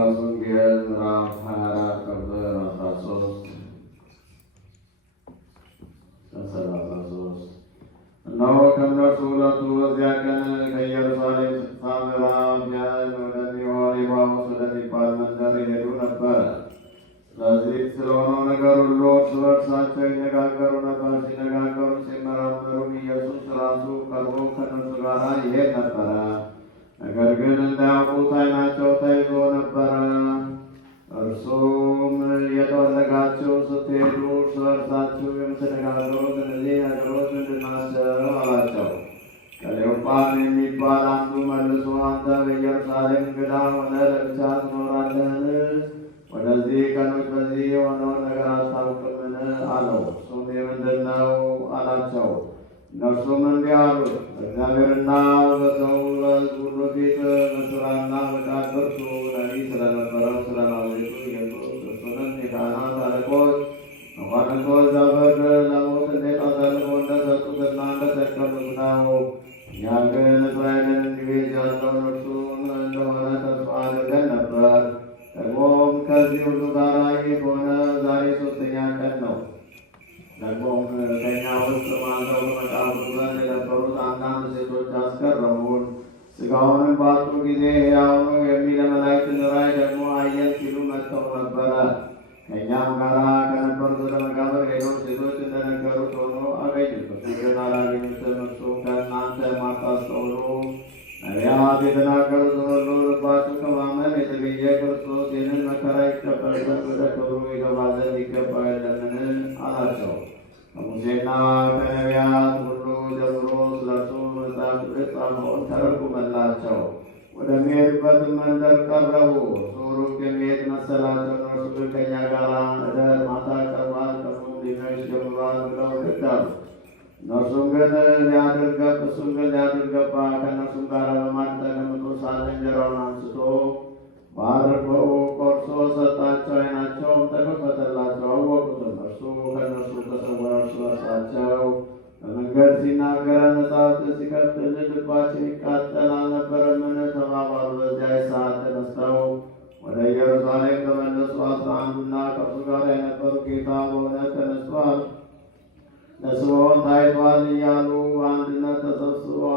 የሉቃስ ወንጌል ምዕራፍ 24 ቁጥር 13 33 እነሆ ከእነርሱ ሁለቱ በዚያ ቀን ከኢየሩሳሌም 60 ምዕራፍ ያህል ወደሚሆን ኤማሁስ ወደሚባል መንደር ይሄዱ ነበረ። ስለዚህ ስለሆነው ነገር ሁሉ እርስ በርሳቸው ይነጋገሩ ነበር። ሲነጋገሩ ሲመራመሩም ኢየሱስ ራሱ ቀርቦ ከእነርሱ ጋር ይሄድ ነበረ። ነገር ግን እንዳያውቁት ዓይናቸው ተይዞ ነበረ። እርሱም እየጠወለጋችሁ ስትሄዱ እርስ በርሳችሁ የምትነጋገሩት እነዚህ ነገሮች ምንድን ናቸው? አላቸው። ቀሌዮጳም የሚባል አንዱ መልሶ አንተ በኢየሩሳሌም እንግዳ ሆነህ ለብቻ ትኖራለህን? ወደዚህ ቀኖች በዚህ የሆነውን ነገር አታውቅምን? አለው። እርሱም የምንድን ነው አላቸው። እነርሱም እንዲህ አሉት፣ በእግዚአብሔርና በሰው በሕዝብ ሁሉ ፊት በሥራና በቃል ብርቱ ነቢይ ስለነበረው ስለ ናዝሬቱ ኢየሱስ እርሱንም የካህናት አለቆች መኳንንቶች በፍርድ ለሞት እንዴት አሳልፈው እንደሰጡትና እንደሰቀሉት ነው። እኛ ግን እስራኤልን እንዲቤዥ ያለውን እርሱን እንደሆነ ተስፋ አድርገን ነበር። ደግሞም ከዚህ ሁሉ ጋር ይህ ከሆነ ዛሬ ሦስተኛ ቀን ነው። ደግሞም ከእኛ ውስጥ ማልተው በመቃብሩ ዘንድ የነበሩት አንዳንድ ሴቶች አስገረሙን። ሥጋውንም ባጡ ጊዜ ሕያው ነው የሚል የመላእክትን ራእይ ደግሞ አየን ሲሉ መጥተው ነበረ። ከእኛም ጋር ከነበሩት ወደ መቃብር ሄደው ሴቶች እንደነገሩት ሆኖ አገኙት። እርሱ ግን አላገኙትም። እርሱም ከእናንተ ማታስተውሉ ነቢያት የተናገሩትን ሁሉ ልባችሁ ከማመን የተገኘ ክርስቶስ ይህንን መከራ ይቀበል ዘንድ ወደ ክብሩ ይገባ ዘንድ ይገባ የለምን? አላቸው። ከሙሴና ከነቢያት ሁሉ ጀምሮ ስለ እርሱ መጽሐፍ የተጻፈውን ተረጎመላቸው። ወደሚሄድበትም መንደር ቀረቡ። እርሱ ሩቅ የሚሄድ መሰላቸው። እነርሱ ግን ከእኛ ጋር እደር፣ ማታ ቀርቧል፣ ቀኑም ሊመሽ ጀምሯል ብለው ግድ አሉ። እሱም ግን ሊያድር ገባ። ከእነርሱም ጋር በማዕድ ተቀምጦ ሳለ እንጀራውን አንስቶ ባርኮ ቆርሶ ሰጣቸው። ዓይናቸውም ተከፈተላቸው፣ አወቁትም። እርሱ ከእነርሱ ተሰወረ። እርስ በርሳቸው በመንገድ ሲናገረን መጻሕፍት ሲከፍትልን ልባችን ይቃጠል አልነበረምን? ተባባሉ። በዚያች ሰዓት ተነስተው ወደ ኢየሩሳሌም ተመለሱ። 11ዱና ከእርሱ ጋር የነበሩ ጌታ በእውነት ተነስቷል፣ ለስምዖን ታይቷል እያሉ በአንድነት ተሰብስበው